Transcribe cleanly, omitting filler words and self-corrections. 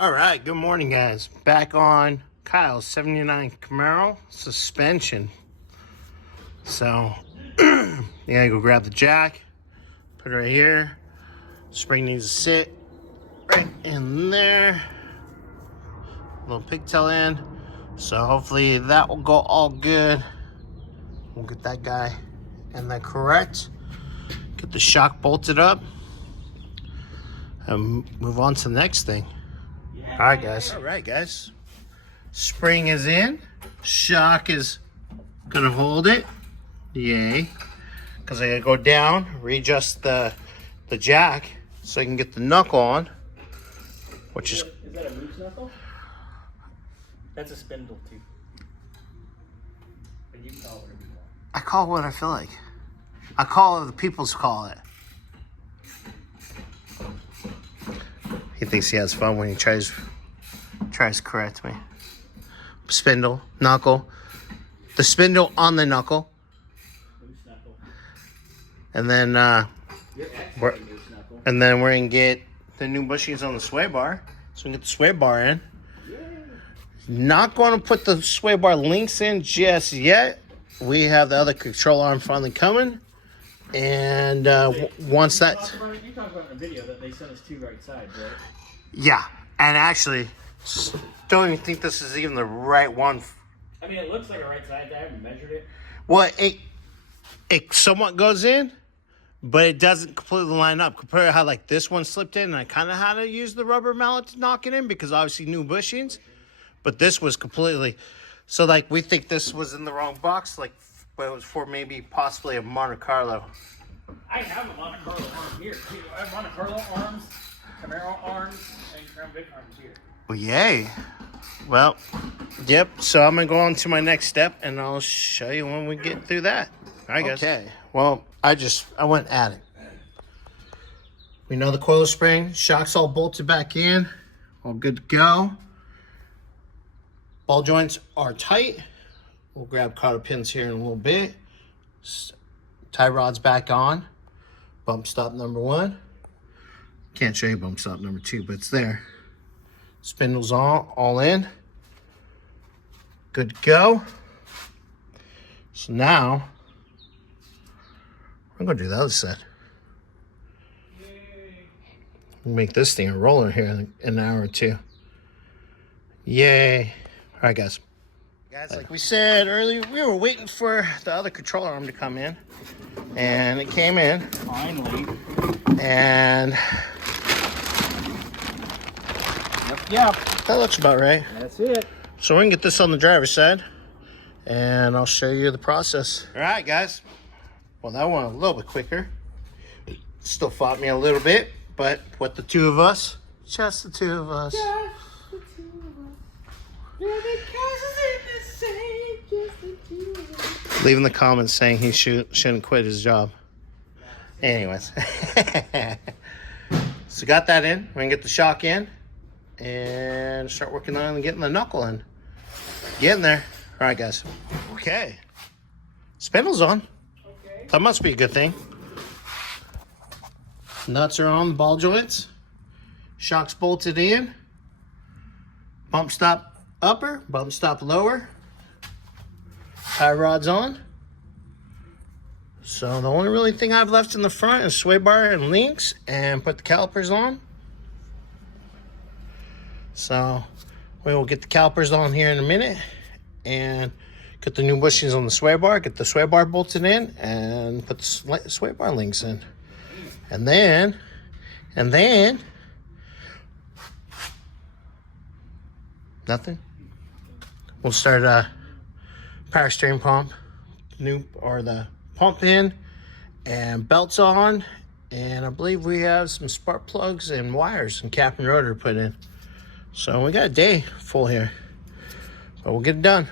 All right, good morning, guys. Back on Kyle's 79 Camaro suspension. So, yeah, go grab the jack, put it right here. Spring needs to sit right in there. Little pigtail in. So hopefully that will go all good. We'll get that guy in there correct. Get the shock bolted up. And move on to the next thing. All right, guys. Spring is in. Shock is gonna hold it. Yay. Because I gotta go down, readjust the jack so I can get the knuckle on. Which is that a moose knuckle? That's a spindle too. But you can call it whatever you want. I call it what I feel like. I call it the people's call it. He thinks he has fun when he tries to correct me. Spindle, knuckle. The spindle on the knuckle. Moose knuckle. And then we're gonna get the new bushings on the sway bar. So we can get the sway bar in. Yay. Not gonna put the sway bar links in just yet. We have the other control arm finally coming. And once that... You talked about in the video that they sent us two right sides, right? Yeah, and actually, don't even think this is even the right one. I mean, it looks like a right side. I haven't measured it. Well, it somewhat goes in, but it doesn't completely line up. Compare to how like this one slipped in, and I kind of had to use the rubber mallet to knock it in because obviously new bushings. But this was completely... So like we think this was in the wrong box, like but it was for maybe possibly a Monte Carlo. I have a Monte Carlo arm here too. I have Monte Carlo arms, Camaro arms, and Crown Vic arms here. Well, yay. Well, yep. So I'm going to go on to my next step, and I'll show you when we get through that. All right, guys. Okay. Well, I went at it. We know the coil spring. Shock's all bolted back in. All good to go. Ball joints are tight. We'll grab cotter pins here in a little bit. Tie rods back on. Bump stop number 1. Can't show you bump stop number 2, but it's there. Spindles all in. Good to go. So now, I'm going to do the other side. We'll make this thing a roller here in an hour or two. Yay. All right, guys. Guys, like we said earlier, we were waiting for the other control arm to come in. And it came in. Finally. And... Yep. That looks about right. That's it. So we're going to get this on the driver's side. And I'll show you the process. All right, guys. Well, that went a little bit quicker. Still fought me a little bit. But with the two of us, just the two of us. Leave in the comments saying he shouldn't quit his job. Anyways. So got that in. We're going to get the shock in. And start working on getting the knuckle in. Getting there. All right, guys. Okay. Spindle's on. Okay. That must be a good thing. Nuts are on the ball joints. Shock's bolted in. Bump stop upper, bump stop lower. Tie rod's on. So the only really thing I've left in the front is sway bar and links and put the calipers on. So we will get the calipers on here in a minute and get the new bushings on the sway bar, get the sway bar bolted in and put the sway bar links in. And then nothing. We'll start a power steering pump, the pump in and belts on. And I believe we have some spark plugs and wires and cap and rotor put in. So we got a day full here, but we'll get it done.